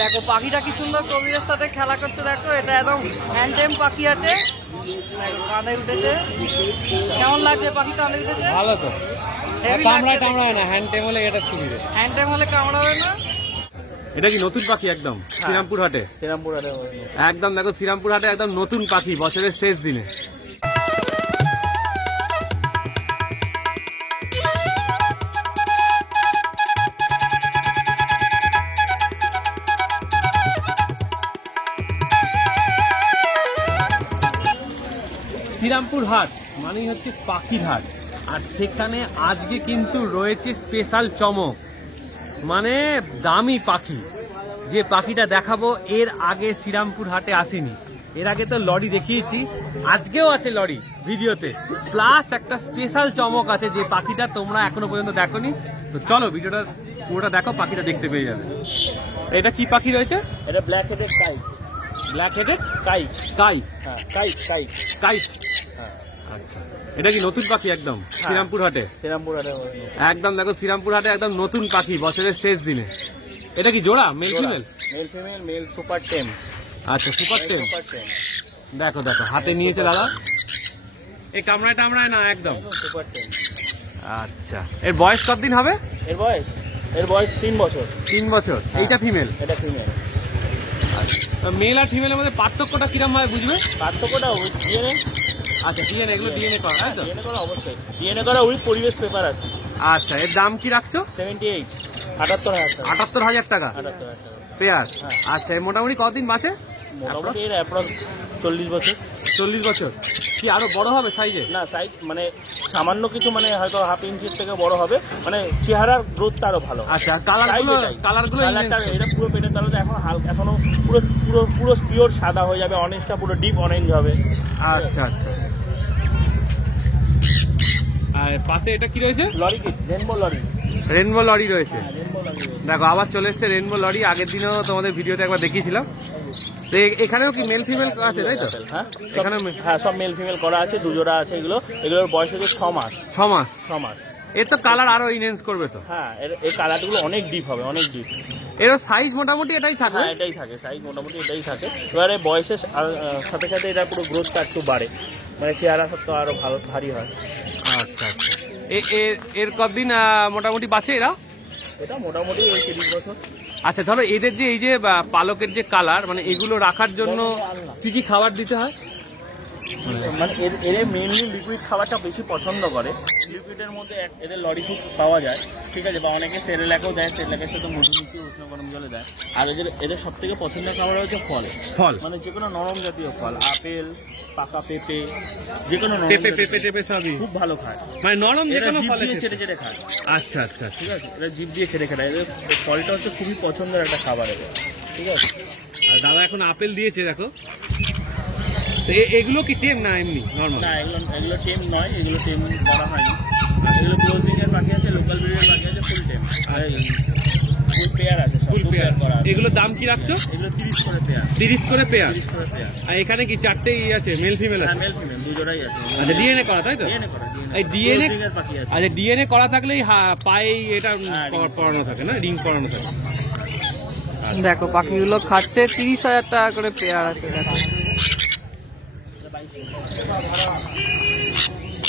দেখো পাখিটা কি সুন্দর কবিরের সাথে খেলা করছে, দেখো এটা একদম হ্যান্ডটেম পাখি আছে, কাঁধে উঠেছে। কেমন লাগছে পাখি কাঁধে উঠেছে? ভালো তো, কামড়ায় না, হ্যান্ডটেম হলে এটা সুবিধা, হ্যান্ডটেম হলে কামড়াবে না। এটা কি নতুন পাখি একদম শ্রীরামপুর হাটে? শ্রীরামপুর হাটে একদম দেখো, শ্রীরামপুর হাটে একদম নতুন পাখি বছরের শেষ দিনে। শ্রীরামপুর হাট মানেই হচ্ছে পাখির হাট, আর সেখানে আজকে কিন্তু রয়েছে স্পেশাল চমক, মানে দামি পাখি। যে পাখিটা দেখাবো এর আগে শ্রীরামপুর হাটে আসেনি, এর আগে তো লরি দেখিয়েছি, আজকেও আছে লরি ভিডিওতে, প্লাস একটা স্পেশাল চমক আছে যে পাখিটা তোমরা এখনো পর্যন্ত দেখোনি। তো চলো ভিডিওটা পুরোটা দেখো, পাখিটা দেখতে পেয়ে যাবে। এটা কি পাখি রয়েছে? এটা black headed kite. Black headed kite, kite. হ্যাঁ কাইট কাইট কাইট, আচ্ছা। এটা কি নতুন পাখি একদম শ্রীরামপুর হাটে? শ্রীরামপুর হাটে একদম দেখো, শ্রীরামপুর হাটে একদম নতুন পাখি বছরের শেষ দিনে। এটা কি জোড়া male female? Male female, male super tame. আচ্ছা, সুপার টেম। দেখো দেখো হাতে নিয়েছে দাদা, এই কামড়ায় না একদম সুপার টেম। আচ্ছা, এর বয়স কতদিন হবে? এর বয়স 3 বছর। 3 বছর। এইটা ফিমেল? এটা ফিমেল। মেল আর ফিমেলের মধ্যে পার্থক্যটা কিরম ভাবে বুঝবে? পার্থক্যটা ডিএনএ। আচ্ছা, ডিএনএ, এগুলো ডিএনএ করা, তাই তো? ডিএনএ করা অবশ্যই, ডিএনএ করা উইথ পরিবেশ পেপার আছে। আচ্ছা, এর দাম কি রাখছো? 78, 78,000 টাকা। 78,000 টাকা 78,000 টাকা পেয়ার। আচ্ছা, এর মোটামুটি কতদিন বাঁচে? মোটামুটি এর অ্যাপ্রক্স 40 বছর। 40 বছর। কি আরো বড় হবে সাইজে? না, সাইজ মানে সামান্য কিছু, মানে হয়তো হাফ ইঞ্চির থেকে বড় হবে, মানে চেহারার গ্রোথটা আরো ভালো। আচ্ছা, কালারগুলো এটা পুরো পেটের তলাতে এখন এখনো পুরো পুরো পুরো পিওর সাদা হয়ে যাবে, অরেঞ্জটা পুরো ডিপ অরেঞ্জ হবে। আচ্ছা আচ্ছা। আর পাশে এটা কি রয়েছে? Lorikeet, rainbow lory. Rainbow lory রয়েছে। রেনবো লরি দেখো আবার চলে এসছে রেনবো লরি, আগের দিনেও তোমাদের ভিডিওতে একবার দেখিয়েছিলাম। তো এখানেও কি মেল ফিমেল আছে, তাই তো? হ্যাঁ, এখানে হ্যাঁ সব মেল ফিমেল করা আছে, দুজোড়া আছে। এগুলোর বয়স হচ্ছে 6 মাস। 6 মাস। 6 মাস। এর তো কালার আরো ইনহ্যান্স করবে তো? হ্যাঁ, এই কালারগুলো অনেক ডিপ হবে, অনেক ডিপ। এর সাইজ মোটামুটি এটাই থাকে? হ্যাঁ, এটাই থাকে, সাইজ মোটামুটি এটাই থাকে। এবারে বয়সের সাথে সাথে এটা পুরো গ্রোথটা একটু বাড়ে, মানে চেহারা সব তো আরো ভারী হয়। আচ্ছা আচ্ছা। এর কতদিন মোটামুটি বাঁচে এরা? এটা মোটামুটি ওই 30 বছর। আচ্ছা, ধরো এদের যে এই যে পালকের যে কালার, মানে এগুলো রাখার জন্য কি কি খাবার দিতে হয়? মানে এদের মেনলি লিকুইড খাবারটা বেশি পছন্দ করে। লিকুইডের মধ্যে এদের লরি খুব পাওয়া যায়, ঠিক আছে, বা অনেকে সেরেলাকও দেয়, সেরেলাকের সাথে মধু মিশিয়ে উষ্ণ গরম জলে দেয়। আর এদের সব থেকে পছন্দের খাবার হচ্ছে ফল। মানে যে কোনো নরম জাতীয় ফল, আপেল, পাকা পেঁপে, যে কোনো পেঁপে সবই খুব ভালো খায়, মানে নরম যে কোনো ফল চেটে চেটে খায়। আচ্ছা আচ্ছা, ঠিক আছে, এরা জিভ দিয়ে খেটে খায়। এদের ফলটা হচ্ছে খুবই পছন্দের একটা খাবার এদের, ঠিক আছে। আর দাদা এখন আপেল দিয়েছে, দেখো। এগুলো কি টেম না এমনি নরমাল? না, এগুলো টেম নয়, এগুলো টেম করা হয়নি। এগুলো ক্লোজিং এর পাখি আছে, লোকাল ব্রিডের পাখি আছে, ফুল টেম। ফুল পেয়ার আছে, ফুল পেয়ার করা। এগুলোর দাম কি রাখছো? এগুলো 30 করে পেয়ার। 30 করে পেয়ার? 30 করে পেয়ার। আর এখানে কি চারটেই আছে, মেল ফিমেল আছে? হ্যাঁ, মেল ফিমেল দুজোড়াই আছে। আচ্ছা, ডিএনএ করা, তাই তো? ডিএনএ করা, এই ডিএনএ এর পাখি আছে। আচ্ছা, ডিএনএ করা থাকলেই পায়ে এটা পরানো থাকে না, রিং পরানো থাকে। দেখো পাখিগুলো খাচ্ছে, 30,000 টাকা করে পেয়ার আছে। দেখো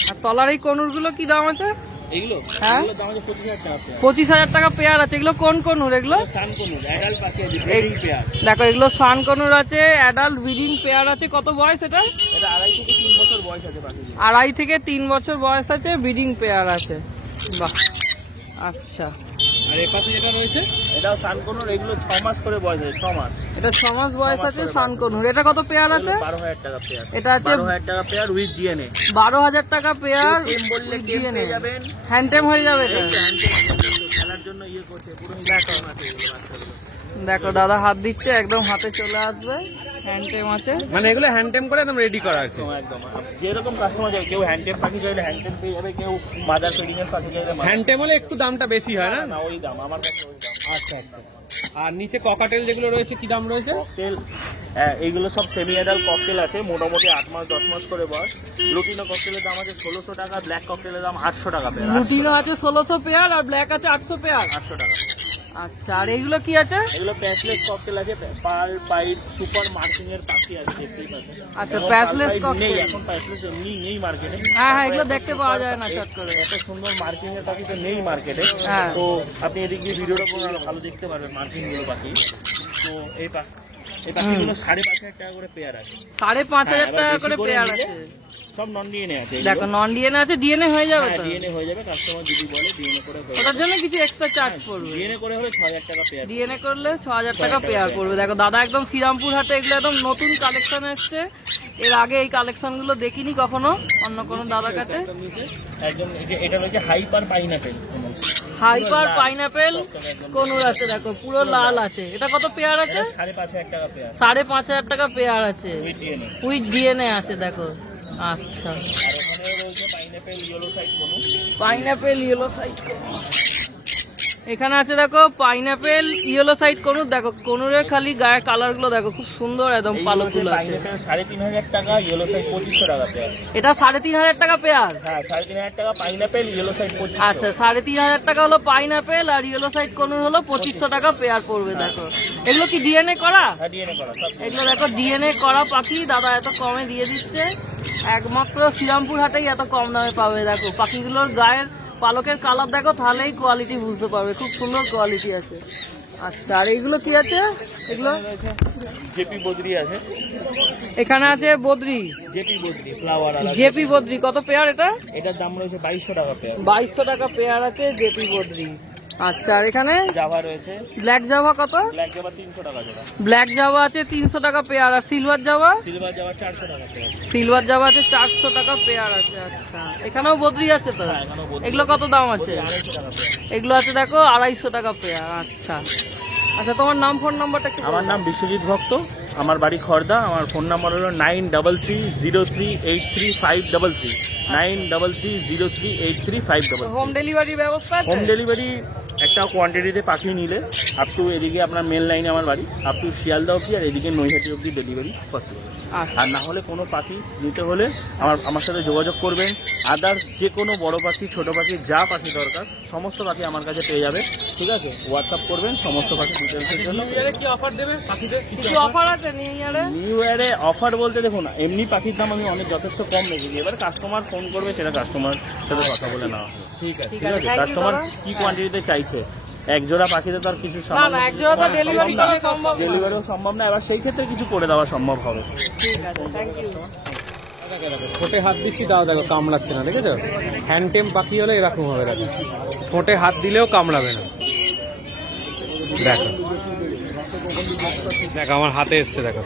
আর তলার এই কনুরগুলো কি দাম আছে? এগুলো হ্যাঁ, এগুলোর দাম আছে 25,000 টাকা পেয়ার। 25,000 টাকা পেয়ার আছে। এগুলো কোন কনুর? এগুলো সান কনুর, অ্যাডাল্ট পাখি আছে, ব্রিডিং পেয়ার। দেখো এগুলো সান কনুর আছে, অ্যাডাল্ট ব্রিডিং পেয়ার আছে। কত বয়স এটা? এটা 2.5 থেকে 3 বছর বয়স আছে পাখি। 2.5 থেকে 3 বছর বয়স আছে, ব্রিডিং পেয়ার আছে। বাহ, আচ্ছা। আর এর পাশে যেটা রয়েছে এটাও সান কনুর, এগুলো 6 মাস করে বয়স আছে, 6 মাস। এটা 6 মাস বয়স আছে, সান কনুর। এটা কত পেয়ার আছে? 12,000 টাকা পেয়ার। এটা আছে 12,000 টাকা পেয়ার উইথ ডিএনএ। 12,000 টাকা পেয়ার। টেম বললে টেম পেয়ে যাবেন, হ্যান্ডটেম হয়ে যাবে এটা। খেলার জন্য ইয়ে করছে, পুরো টেম আছে এগুলো বাচ্চাগুলো। দেখো দাদা হাত দিচ্ছে, একদম হাতে চলে আসবে। হ্যান্ডটেম আছে, মানে এগুলো হ্যান্ডটেম করে একদম রেডি করা আছে। একদম যেরকম কাস্টমার চাই, কেউ হ্যান্ডটেম পাখি চাইলে হ্যান্ডটেম পেয়ে যাবে, কেউ মাদার ফিডিং এর পাখি চাইলে হ্যান্ডটেম হলে একটু দামটা বেশি হয় না? না, ওই দাম আমার কাছে ওই দাম। আচ্ছা আচ্ছা। আর নিচে ককাটেল যেগুলো রয়েছে কি দাম রয়েছে? ককটেল, এইগুলো সব সেমি অ্যাডাল্ট ককটেল আছে, মোটামুটি 8 মাস 10 মাস করে বয়স। লুটিনো ককটেলের দাম আছে 1600 টাকা, ব্ল্যাক ককটেলের দাম 800 টাকা পেয়ার। লুটিনো আছে 1600 পেয়ার, আর ব্ল্যাক আছে 800 পেয়ার। 800 টাকা। আচ্ছা, আর এইগুলো কি আছে? এগুলো প্যাচলেস ককটেল আছে, পার্ল পাইট সুপার মার্কিং এর পাখি আছে, দেখতেই পাচ্ছেন। আচ্ছা, প্যাচলেস ককটেল নেই এখন, প্যাচলেস এমনি নেই মার্কেটে। হ্যাঁ হ্যাঁ, এগুলো দেখতে পাওয়া যায় না চট করে। এত সুন্দর মার্কিং এর পাখি তো নেই মার্কেটে। হ্যাঁ। তো আপনি এদিক দিয়ে ভিডিওটা করুন, আরো ভালো দেখতে পারবেন মার্কিং গুলো পাখি। তো এই পাখিগুলো 5,500 টাকা করে পেয়ার আছে। 5,500 টাকা করে পেয়ার আছে। সব নন ডিএনএ আছে। দেখো নন ডিএনএ আছে, ডিএনএ হয়ে যাবে তো? ডিএনএ হয়ে যাবে, কাস্টমার যদি বলে ডিএনএ করে হয়ে ওটার জন্য কিছু এক্সট্রা চার্জ পড়বে? ডিএনএ করে হলে 6,000 টাকা পেয়ার। ডিএনএ করলে 6,000 টাকা পেয়ার পড়বে। দেখো দাদা একদম শ্রীরামপুর হাটে এগুলো একদম নতুন কালেকশন এসছে, এর আগে এই কালেকশন গুলো দেখিনি কখনো অন্য কোনো দাদার কাছে। একদম এটা হচ্ছে হাইপার পাইনাপেল। হাইপার পাইনাপেল কোনুর আছে, দেখো পুরো লাল আছে। এটা কত পেয়ার আছে? 5,500 টাকা পেয়ার। 5,500 টাকা পেয়ার আছে, উইথ ডিএনএ। উইথ ডিএনএ আছে দেখো। আচ্ছা, আর ওখানে রয়েছে পাইনাপেল ইয়েলো সাইড কোনো। পাইনাপেল ইয়েলো সাইড কোনু এখানে আছে দেখো, পাইনাপেল ইয়েলো সাইড কোনুর। দেখো কোনুরের খালি গায়ের কালার গুলো দেখো, খুব সুন্দর একদম পালকগুলো আছে। পাইনাপেল 3,500 টাকা, ইয়েলো সাইড 2,500 টাকা পেয়ার। এটা 3,500 টাকা পেয়ার? হ্যাঁ 3,500 টাকা পাইনাপেল, ইয়েলো সাইড 2500। আচ্ছা, 3,500 টাকা হলো পাইনাপেল, আর ইয়েলো সাইড কোনুর হলো 2,500 টাকা পেয়ার পড়বে। দেখো এগুলো কি ডিএনএ করা? হ্যাঁ ডিএনএ করা সব। এগুলো দেখো ডিএনএ করা পাখি, দাদা এত কমে দিয়ে দিচ্ছে। একমাত্র শ্রীরামপুর হাটেই এত কম দামে পাবে। দেখো পাখিগুলোর গায়ের পালকের কালার দেখো, তাহলেই কোয়ালিটি বুঝতে পারবে, খুব সুন্দর কোয়ালিটি আছে। আচ্ছা, আর এইগুলো কি আছে? এগুলো জেপি বদ্রি আছে। এখানে আছে বদ্রি, জেপি বদ্রি ফ্লাওয়ার আর জেপি বদ্রি। কত পেয়ার এটা? এটার দাম রয়েছে 2,200 টাকা পেয়ার। 2,200 টাকা পেয়ার আছে জেপি বদ্রি। আচ্ছা, আর এখানে জাভা রয়েছে। ব্ল্যাক জাভা কত? ব্ল্যাক জাভা 300 টাকা জোড়া। ব্ল্যাক জাভা আছে 300 টাকা পেয়ার। আর সিলভার জাভা? সিলভার জাভা 400 টাকা পেয়ার। সিলভার জাভা আছে 400 টাকা পেয়ার আছে। আচ্ছা, এখানেও বদ্রি আছে তো? হ্যাঁ, এখানেও বদ্রি। এগুলো কত দাম আছে? 250 টাকা পেয়ার। এগুলো আছে দেখো 250 টাকা পেয়ার। আচ্ছা আচ্ছা, তোমার নাম ফোন নাম্বারটা একটু? আমার নাম বিশ্বজিৎ ভক্ত, আমার বাড়ি খড়দা। আমার ফোন নাম্বার হলো 9330383533, 9330383533। হোম ডেলিভারি ব্যবস্থা আছে? হোম ডেলিভারি একটা কোয়ান্টিটিতে পাখি নিলে আপ টু এদিকে আপনার মেন লাইনে আমার বাড়ি, আপ টু শিয়ালদা অবধি, আর এদিকে নৈহাটি অবধি ডেলিভারি পসিবল। আচ্ছা, আর না হলে কোনো পাখি নিতে হলে আমার সাথে যোগাযোগ করবেন। আদার্স যে কোনো বড় পাখি ছোট পাখি যা পাখি দরকার সমস্ত পাখি আমার কাছে পেয়ে যাবে। ঠিক আছে, হোয়াটসঅ্যাপ করবেন সমস্ত পাখি ডিটেলসের জন্য। কি অফার দেবে পাখিদের? কিছু অফার আছে নিউ ইয়ারে? নিউ ইয়ারে অফার বলতে দেখুন, এমনি পাখির দাম আমি অনেক যথেষ্ট কম রেখেছি। এবার কাস্টমার ফোন করবে, সেটা কাস্টমার সাথে কথা বলে নেওয়া হবে। ঠিক আছে, ঠিক আছে, কাস্টমার কি কোয়ান্টিটিতে চাইছে, এক জোড়া পাখিতে তো আর কিছু না না, এক জোড়া তো ডেলিভারি করা সম্ভব না। ডেলিভারিও সম্ভব না, এবার সেই ক্ষেত্রে কিছু করে দেওয়া সম্ভব হবে। ঠিক আছে, থ্যাংক ইউ। ঠোঁটে হাত দিচ্ছি তাও দেখো কামড়াচ্ছে না, দেখেছো? হ্যান্ডটেম পাখি হলে এরকম হবে, দেখো ঠোঁটে হাত দিলেও কামড়াবে না। দেখো দেখো আমার হাতে এসছে, দেখো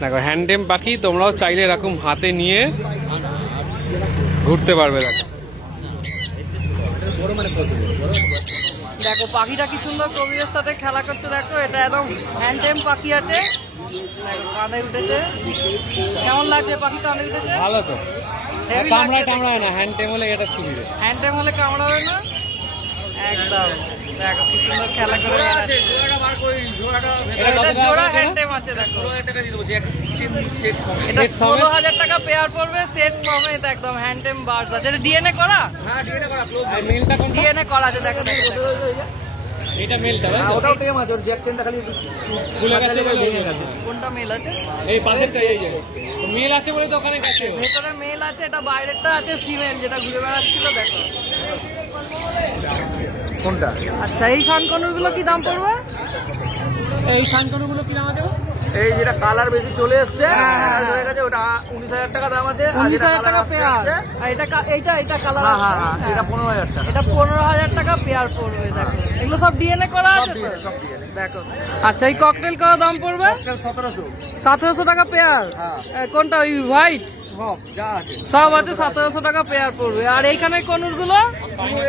দেখো হ্যান্ডটেম পাখি। তোমরাও চাইলে এরকম হাতে নিয়ে ঘুরতে পারবে। দেখো দেখো পাখিটা কি সুন্দর কবিরের সাথে খেলা করছে। দেখো এটা একদম হ্যান্ডটেম পাখি আছে। দেখো কাঁধে উঠেছে, কেমন লাগছে পাখি কাঁধে উঠেছে? ভালো তো, Heavy কামড়ায় লাগছে। টামড়ায় না, হ্যান্ডটেম হলে এটা সুবিধা। হ্যান্ডটেম হলে কামড়াবে না একদম। দেখো কি সুন্দর খেলা করে বেড়াচ্ছে। এটা জোড়া হ্যান্ডটেম আছে। দেখো এটা 16,000 টাকা পেয়ার পড়বে, সেট সমেত একদম হ্যান্ডটেম বার্ড আছে। এটা ডিএনএ করা? ডিএনএ করা আছে। দেখো এটা মেলটা ওটাও টেম আছে, ওর জ্যাক চেনটা খালি খুলে গেছে, ভেঙে গেছে। কোনটা মেল আছে? এই পাশেরটা, এই যে মেল আছে বলে তো ওখানে গেছে। ভেতরে মেল আছে, এটা বাইরেরটা আছে ফিমেল, যেটা ঘুরে বেড়াচ্ছিল। দেখো কোনটা? আচ্ছা, এই শানকনুর গুলো কি দাম পড়বে? এই শান্তনু গুলো কি দাম আছে? এই যেটা কালার বেশি চলে এসছে হ্যাঁ, হয়ে গেছে, ওটা 19,000 টাকা দাম আছে। 19,000 টাকা পেয়ার। আর এটা কালার আছে, এটা 15,000 টাকা। এটা 15,000 টাকা পেয়ার পড়বে। দেখো এগুলো সব ডিএনএ করা আছে তো? সব দিয়ে দেয়। দেখো আচ্ছা, এই ককটেল কত দাম পড়বে? 1700 1700 টাকা পেয়ার। কোনটা ওই হোয়াইট? সব যা আছে সব আছে 1700 টাকা পেয়ার পড়বে। আর এইখানে কনুর গুলো?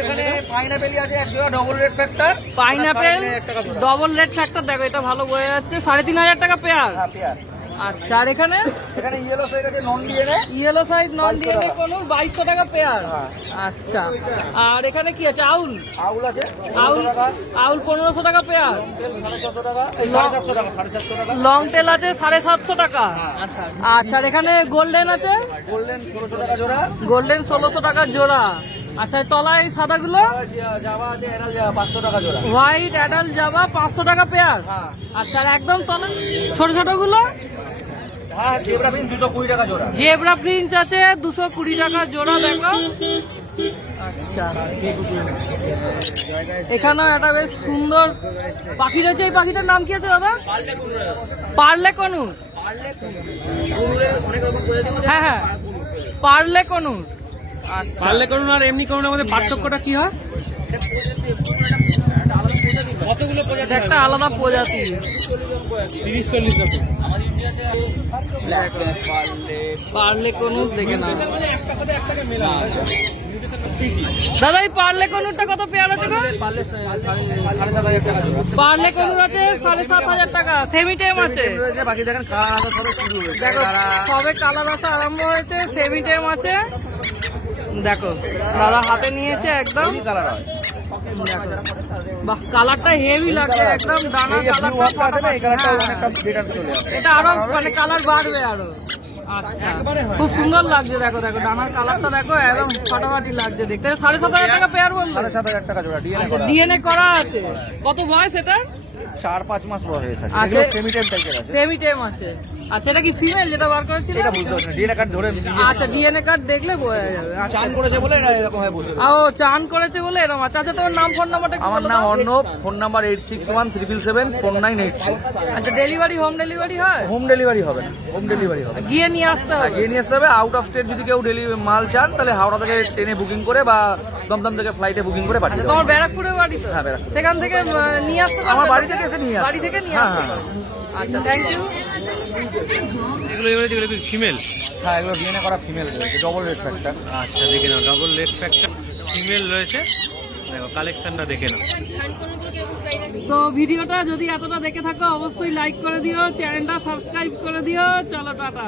এখানে পাইনাপেলি আছে এক জোড়া, double red factor. Pineapple double red factor. দেখো এটা ভালো বয়ে যাচ্ছে, 3,500 টাকা পেয়ার। হ্যাঁ পেয়ার। আচ্ছা, আর এখানে এখানে ইয়েলো সাইড আছে, non DNA. Yellow side non DNA conure 2,200 টাকা পেয়ার। হ্যাঁ। আচ্ছা, আর এখানে কি আছে? আউল? আউল আছে আউল 1500 টাকা। আউল 1500 টাকা পেয়ার। 750 টাকা, এই 750 টাকা, 750 টাকা। লং টেল আছে 750 টাকা। আচ্ছা, আর এখানে গোল্ডেন আছে? গোল্ডেন 1600 টাকা জোড়া। গোল্ডেন 1600 টাকা জোড়া। আচ্ছা তলায় এই সাদাগুলো জাভা আছে, এরাল জাভা 500 টাকা জোড়া। হোয়াইট অ্যাডাল জাভা 500 টাকা পেয়ার। হ্যাঁ আচ্ছা আর একদম তলায় ছোট ছোট গুলো হ্যাঁ, জেব্রা প্রিন্ট 220 টাকা জোড়া। জেব্রা প্রিন্ট আছে 220 টাকা জোড়া। দেখো আচ্ছা এখানেও একটা বেশ সুন্দর পাখি রয়েছে। এই পাখিটার নাম কি আছে দাদা? পার্লে কনুর। হ্যাঁ হ্যাঁ পার্লে কনুর। আচ্ছা পারলে করুন আর এমনি করুন আমাদের পার্থক্যটা কি হয়? কতগুলো এটা একটা আলাদা প্রজাতি। 30-40 রকম। পার্লে কনুর দেখে না দাদা। এই পার্লে কনুরটা কত পেয়ার আছে গো? পারলে 7,500 টাকা জোড়া। পার্লে কনুর আছে 7,500 টাকা। সেমি টাইম আছে। রয়েছে, বাকি দেখেন কালার আলো সব শুরু হয়েছে। দেখো সবে কালার আসা আরম্ভ হয়েছে। সেমি টাইম আছে। দেখো দাদা হাতে নিয়েছে একদম। কালার হয়। বাহ কালারটা হেভি লাগছে একদম। ডানা এই যে ব্লু ওয়াটটা আছে না, এই কালারটা কালারটা অনেকটা বেটার চলে আসে। এটা আরো মানে কালার বাড়বে আরো। আচ্ছা খুব সুন্দর লাগছে। দেখো দেখো ডানার কালারটা দেখো একদম ফাটাফাটি লাগছে দেখতে। 7,500 টাকা পেয়ার বললে? 7,500 টাকা জোড়া ডিএনএ আচ্ছা করা। ডিএনএ করা আছে। কত বয়স এটা? 4-5 মাস বয়স আছে। আচ্ছা। এগুলো সেমি টাইম টাইপের আছে। সেমি টাইম আছে। আচ্ছা এটা কি ফিমেল যেটা বার করেছিল? এটা বুঝতে পারছেন, ডিএনএ কার্ড ধরে আচ্ছা ডিএনএ কার্ড দেখলে বোঝা যাবে। চান করেছে বলে এটা এরকম হয় বসে। ও চান করেছে বলে এরকম। আচ্ছা আচ্ছা তোমার নাম ফোন নাম্বারটা আমার নাম অর্ণব, ফোন নাম্বার 8617774982। আচ্ছা ডেলিভারি হোম ডেলিভারি হয়? হোম ডেলিভারি হবে না, হোম ডেলিভারি হবে না। গিয়ে নিয়ে আসতে হবে? গিয়ে নিয়ে আসতে হবে। আউট অফ স্টেট যদি কেউ মাল চান তাহলে হাওড়া থেকে ট্রেনে বুকিং করে বা দমদম থেকে ফ্লাইটে বুকিং করে পাঠিয়ে আচ্ছা দেবো। তোমার ব্যারাকপুরে বাড়ি তো? হ্যাঁ, ব্যারাকপুর। সেখান থেকে নিয়ে আসতে পারবে? আমার বাড়ি থেকে এসে নিয়ে আসবে। বাড়ি থেকে নিয়ে হ্যাঁ, আসতে হ্যাঁ। পারবে। আচ্ছা থ্যাংক ইউ। এগুলো কি ফিমেল? হ্যাঁ, এগুলো ডিএনএ করা ফিমেল রয়েছে, ডবল রেড ফ্যাক্টর। আচ্ছা দেখে নাও, ডাবল লেগ ফ্যাক্টর ফিমেল রয়েছে। দেখো কালেকশনটা দেখে নাও। তো ভিডিওটা যদি এতটা দেখে থাকো অবশ্যই লাইক করে দিও, চ্যানেলটা সাবস্ক্রাইব করে দিও। চলো টাটা।